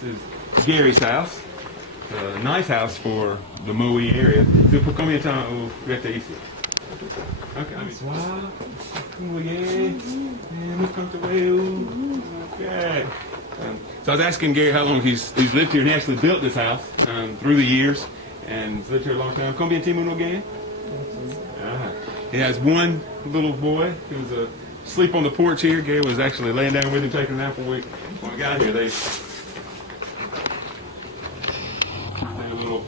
This is Gary's house. A nice house for the Maui area. So, pour combien de temps vous restez ici? Okay. Bonsoir. Okay. So I was asking Gary how long he's lived here, and he actually built this house through the years, and he's lived here a long time. Combien de temps again? He has one little boy who's asleep on the porch here. Gary was actually laying down with him, taking a nap when we got here. They had a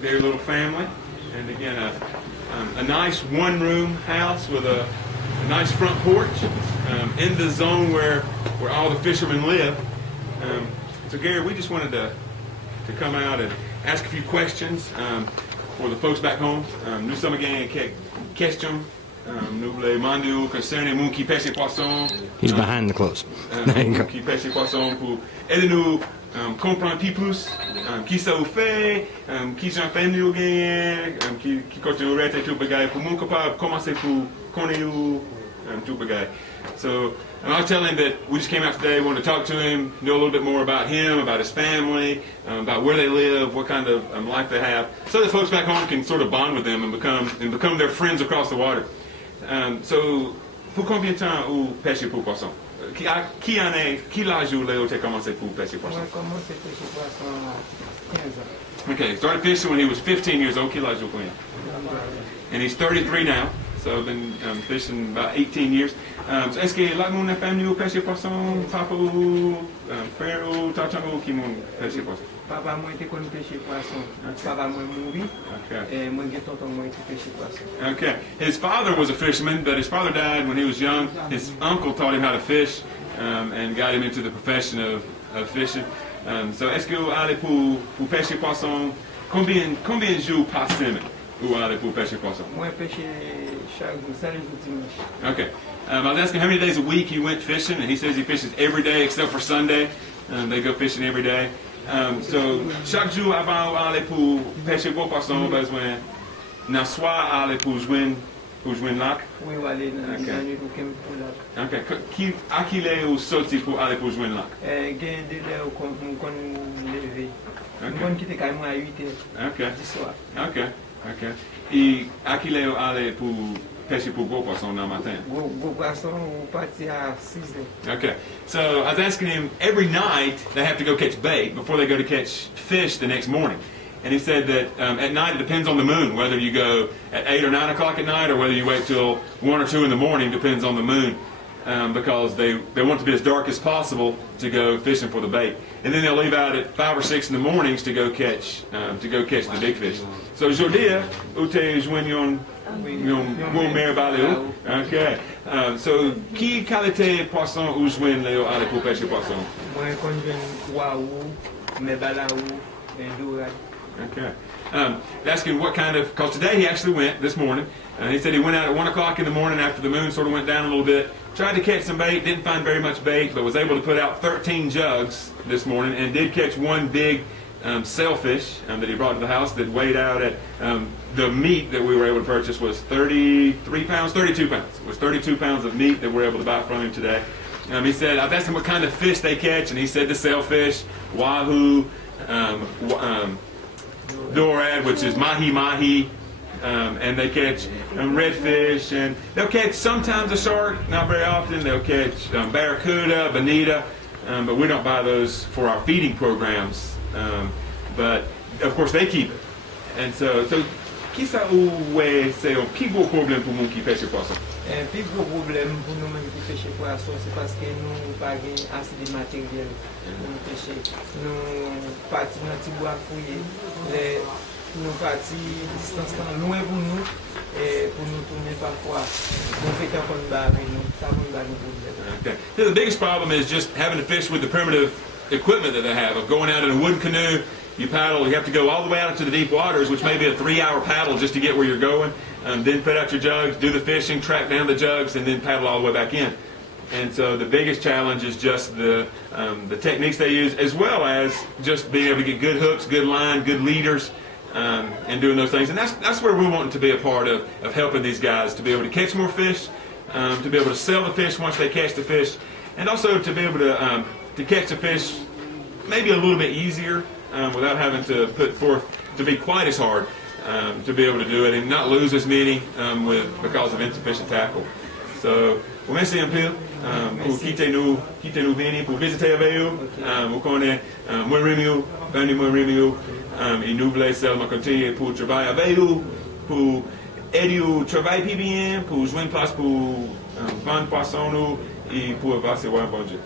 very little family, and again a nice one-room house with a nice front porch in the zone where all the fishermen live. So Gary, we just wanted to come out and ask a few questions for the folks back home. Nous sommes gagné quelques questions. Nous voulons demander concernant les gens qui pêchent poisson. He's behind the clothes. Qui pêchent poisson pour aider-nous comprendre plus qui ça vous fait, qui j'en fais nous gagner, qui continue à être tout bagaille pour nous capable commencer pour connaître tout bagaille. So I'll tell him that we just came out today, wanted to talk to him, know a little bit more about him, about his family, about where they live, what kind of life they have, so that folks back home can sort of bond with them and become their friends across the water. So, pour combien de temps vous pêchez pour poisson? Qui l'âge vous avez commencé pour pêcher poisson? J'ai commencé à pêcher poisson à 15 ans. Okay, started fishing when he was 15 years old. Qui l'âge vous avez? And he's 33 now. So I've been fishing about 18 years. So est-ce que la mon famille pêche poisson? Papa ou frère ou tata ou qui mon pêche poisson? Papa moi était connu pêcher poisson. Papa moi mouri. Et moi j'ai tonton moi qui pêcher poisson. Okay. His father was a fisherman, but his father died when he was young. His uncle taught him how to fish and got him into the profession of fishing. So est-ce que vous allez pour pêcher poisson? Combien de jours par semaine vous allez pour pêcher poisson? Moi pêcher chaque jour, samedi dimanche. Okay. I was asking how many days a week he went fishing, and he says he fishes every day except for Sunday. They go fishing every day. So chaque jour avant aller pour pêcher vos poissons, besoin d'un soir aller pour jouer lac. Oui, aller dans la nuit pour lac. Okay. À qui est au sorti pour aller pour jouer lac? Gain de l'air qu'on lever. On quitte quand même à 8 heures du soir. Okay. Et à qui est aller pour pêcher pour gros poissons dans le matin? Gros poissons, on partit à 6 heures. Okay. So I was asking him, every night they have to go catch bait before they go to catch fish the next morning. And he said that at night it depends on the moon, whether you go at 8 or 9 o'clock at night or whether you wait till 1 or 2 in the morning, depends on the moon. Because they want it to be as dark as possible to go fishing for the bait, and then they'll leave out at 5 or 6 in the mornings to go catch the big fish. So aujourd'hui, ute joignons bon mer baleo. Okay. So qui qualité poisson ou joignent Léo aller pour pêcher poisson? Moi conjoint waou, me balaou, et dorade. Okay. Asking what kind of, because today he actually went this morning. He said he went out at 1 o'clock in the morning after the moon sort of went down a little bit. Tried to catch some bait, didn't find very much bait, but was able to put out 13 jugs this morning and did catch one big sailfish that he brought to the house that weighed out at, the meat that we were able to purchase was 32 pounds. It was 32 pounds of meat that we were able to buy from him today. He said, I've asked him what kind of fish they catch, and he said the sailfish, wahoo, dorad, which is mahi-mahi, and they catch redfish, and they'll catch sometimes a shark, not very often. They'll catch barracuda, bonita, but we don't buy those for our feeding programs. But of course they keep it. And so qui ça c'est un plus gros problème pour nous qui pêche poisson? Le plus gros problème pour nous qui pêchons poisson, c'est parce que nous n'avons pas assez de matériel pour nous pêcher. Nous partons dans les bois fouillés, nous partons distance loin pour nous, et pour nous tourner parfois. Nous faisons comme nous, ça nous donne un problème. The biggest problem is just having to fish with the primitive equipment that they have, of going out in a wooden canoe. You paddle, you have to go all the way out into the deep waters, which may be a 3-hour paddle just to get where you're going. Then put out your jugs, do the fishing, track down the jugs, and then paddle all the way back in. And so the biggest challenge is just the techniques they use, as well as just being able to get good hooks, good line, good leaders, and doing those things. And that's where we want to be a part of helping these guys to be able to catch more fish, to be able to sell the fish once they catch the fish, and also to be able to catch the fish maybe a little bit easier without having to put forth to be quite as hard to be able to do it and not lose as many because of insufficient tackle. So, merci un peu pour quitter nous venir pour visiter avec vous. Vous connaissez moi Rémi, moi Rémi, et nous voulons seulement continuer pour travailler avec vous, pour aider vous travailler plus bien, pour jouer une place pour vendre poisson nous et pour avancer voir bon Dieu.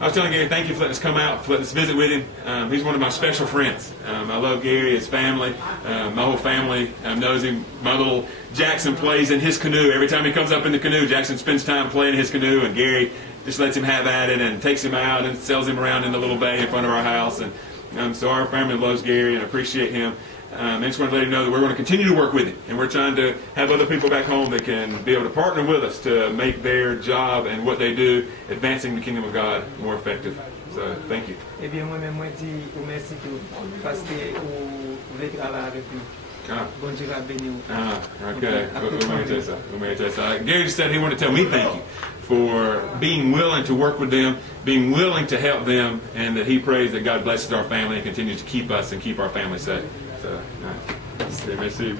I was telling Gary, thank you for letting us come out, for letting us visit with him. He's one of my special friends. I love Gary, his family. My whole family knows him. My little Jackson plays in his canoe. Every time he comes up in the canoe, Jackson spends time playing in his canoe, and Gary just lets him have at it and takes him out and sells him around in the little bay in front of our house. And so our family loves Gary and appreciate him. I just want to let him know that we're going to continue to work with him, and we're trying to have other people back home that can be able to partner with us to make their job and what they do, advancing the kingdom of God, more effective. So, thank you. Eh bien, moi-même, moi, dis merci tout, parce que vous voulez travailler avec nous. Bon Dieu va bénir vous. Okay. Let me tell you something. Gary just said he wanted to tell me thank you for being willing to work with them, being willing to help them, and that he prays that God blesses our family and continues to keep us and keep our family safe. So, merci.